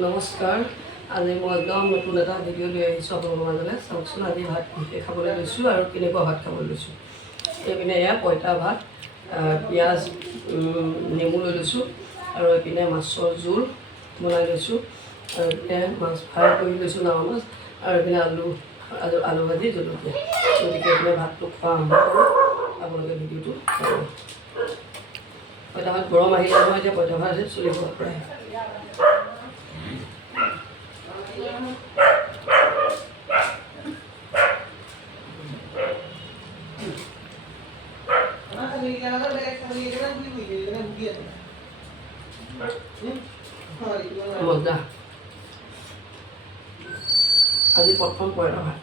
নমস্কাৰ। আজি মই একদম নতুন এটা ভিডিঅ' লৈ আহিছোঁ আপোনালোকৰ মাজলৈ। চাওকচোন, আজি ভাত খাবলৈ লৈছোঁ আৰু কেনেকুৱা ভাত খাবলৈ লৈছোঁ। এইপিনে এয়া পঁইতা ভাত, পিঁয়াজ নেমু লৈ লৈছোঁ আৰু এইপিনে মাছৰ জোল বনাই লৈছোঁ আৰু এইপিনে মাছ ফ্ৰাই কৰি লৈছোঁ, ডাঙৰ মাছ, আৰু এইপিনে আলু ভাজি জলকীয়া। গতিকে এইপিনে ভাতটো খোৱা আৰম্ভ কৰোঁ, আপোনালোকে ভিডিঅ'টো চাব। পঁইতা ভাত গৰম আহিলে নহয়, এতিয়া পঁইতা ভাত চলিব প্ৰায়। মজা। আজি প্ৰথম পঁইতা ভাত।